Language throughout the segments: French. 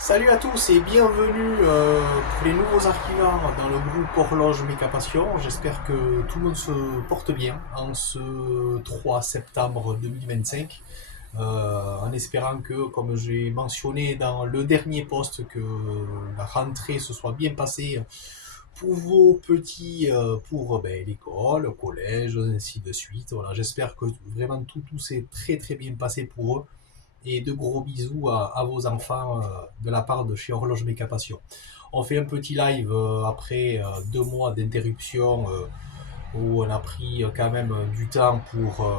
Salut à tous et bienvenue pour les nouveaux arrivants dans le groupe Horloge Méca Passion. J'espère que tout le monde se porte bien en ce 3 septembre 2025. En espérant que, comme j'ai mentionné dans le dernier post, que la rentrée se soit bien passée pour vos petits, pour l'école, le collège, ainsi de suite. Voilà, j'espère que vraiment tout s'est très très bien passé pour eux et de gros bisous à vos enfants de la part de chez Horloge Méca Passion. On fait un petit live après 2 mois d'interruption où on a pris quand même du temps pour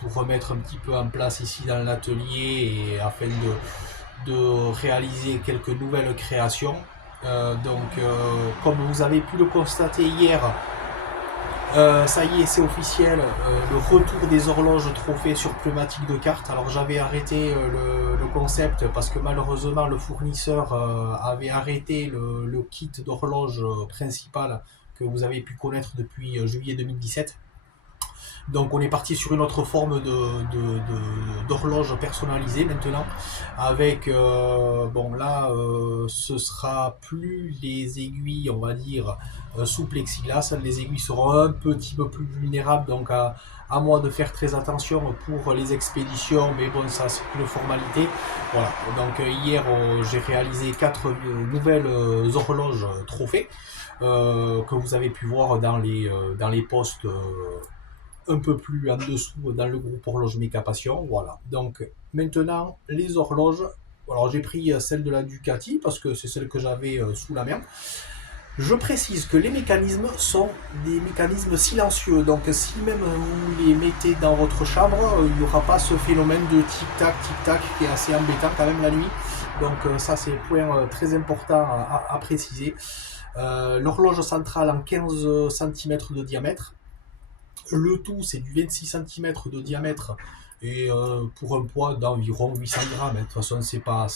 tout remettre un petit peu en place ici dans l'atelier et afin de réaliser quelques nouvelles créations. Comme vous avez pu le constater hier, ça y est, c'est officiel, le retour des horloges trophées sur pneumatique de carte. Alors j'avais arrêté le concept parce que malheureusement le fournisseur avait arrêté le kit d'horloge principal que vous avez pu connaître depuis juillet 2017. Donc on est parti sur une autre forme d'horloge personnalisée maintenant, avec bon là ce sera plus les aiguilles on va dire sous plexiglas, les aiguilles seront un petit peu plus vulnérables, donc à moi de faire très attention pour les expéditions, mais bon ça c'est une formalité. Voilà, donc hier j'ai réalisé 4 nouvelles horloges trophées que vous avez pu voir dans les posts un peu plus en dessous dans le groupe Horloge Méca Passion. Voilà. Donc maintenant, les horloges. Alors j'ai pris celle de la Ducati parce que c'est celle que j'avais sous la main. Je précise que les mécanismes sont des mécanismes silencieux. Donc si même vous les mettez dans votre chambre, il n'y aura pas ce phénomène de tic-tac qui est assez embêtant quand même la nuit. Donc ça c'est un point très important à préciser. L'horloge centrale en 15 cm de diamètre. Le tout, c'est du 26 cm de diamètre et pour un poids d'environ 800 grammes. De toute façon, c'est pas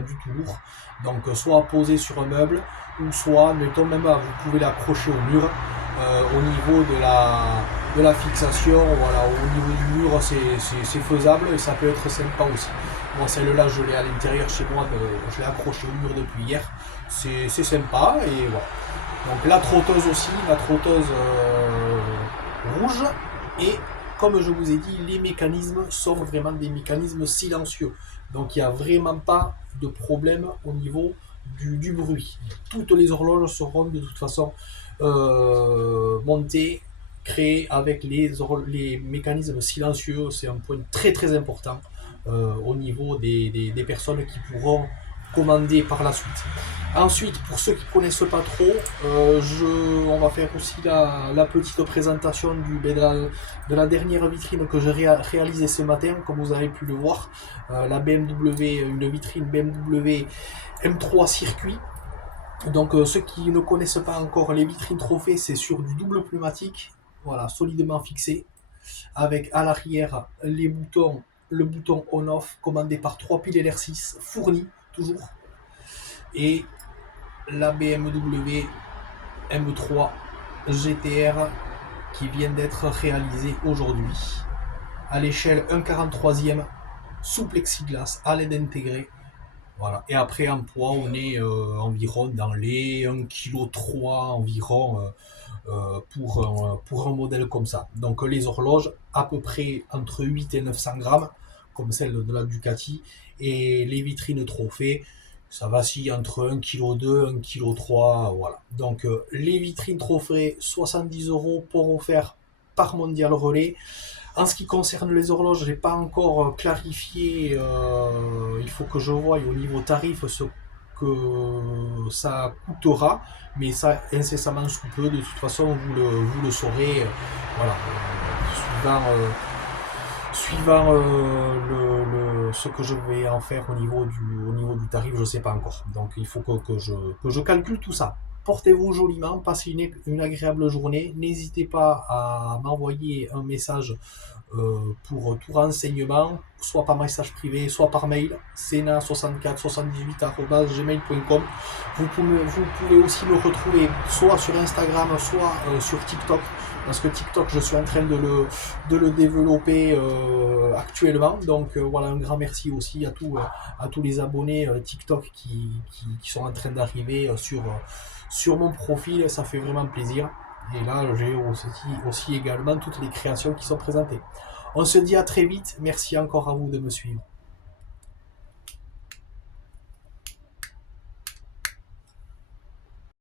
du tout lourd. Donc, soit posé sur un meuble, ou soit, mettons même, vous pouvez l'accrocher au mur. Au niveau de la fixation, voilà, au niveau du mur, c'est faisable et ça peut être sympa aussi. Moi, celle-là, je l'ai à l'intérieur chez moi, je l'ai accrochée au mur depuis hier. C'est sympa et voilà. Donc, la trotteuse aussi, la trotteuse rouge, et comme je vous ai dit, les mécanismes sont vraiment des mécanismes silencieux, donc il n'y a vraiment pas de problème au niveau du bruit. Toutes les horloges seront de toute façon montées, créées avec les mécanismes silencieux. C'est un point très très important au niveau des personnes qui pourront commander par la suite. Ensuite, pour ceux qui ne connaissent pas trop, on va faire aussi la petite présentation de la dernière vitrine que j'ai réalisée ce matin, comme vous avez pu le voir. La BMW, une vitrine BMW M3 circuit. Donc ceux qui ne connaissent pas encore les vitrines trophées, c'est sur du double pneumatique, voilà, solidement fixé, avec à l'arrière le bouton on-off commandé par 3 piles LR6 fournies toujours, et la BMW M3 GTR qui vient d'être réalisée aujourd'hui à l'échelle 1/43e sous plexiglas à LED intégré. Voilà. Et après en poids on est environ dans les 1,3 kg environ pour un modèle comme ça. Donc les horloges à peu près entre 8 et 900 grammes comme celle de la Ducati, et les vitrines trophées ça vacille entre 1,2 kg, 1,3 kg, voilà. Donc les vitrines trophées, 70 € pour offert par Mondial Relais. En ce qui concerne les horloges, je n'ai pas encore clarifié, il faut que je voie au niveau tarif ce que ça coûtera, mais ça incessamment sous peu, de toute façon vous le saurez, voilà, suivant ce que je vais en faire au niveau du tarif, je ne sais pas encore. Donc il faut que je calcule tout ça. Portez-vous joliment, passez une agréable journée. N'hésitez pas à m'envoyer un message pour tout renseignement, soit par message privé, soit par mail, sena6478@gmail.com. Vous pouvez aussi me retrouver soit sur Instagram, soit sur TikTok. parce que TikTok, je suis en train de le développer actuellement. Donc voilà, un grand merci aussi à tous les abonnés TikTok qui sont en train d'arriver sur mon profil. Ça fait vraiment plaisir. Et là, j'ai aussi également toutes les créations qui sont présentées. On se dit à très vite. Merci encore à vous de me suivre.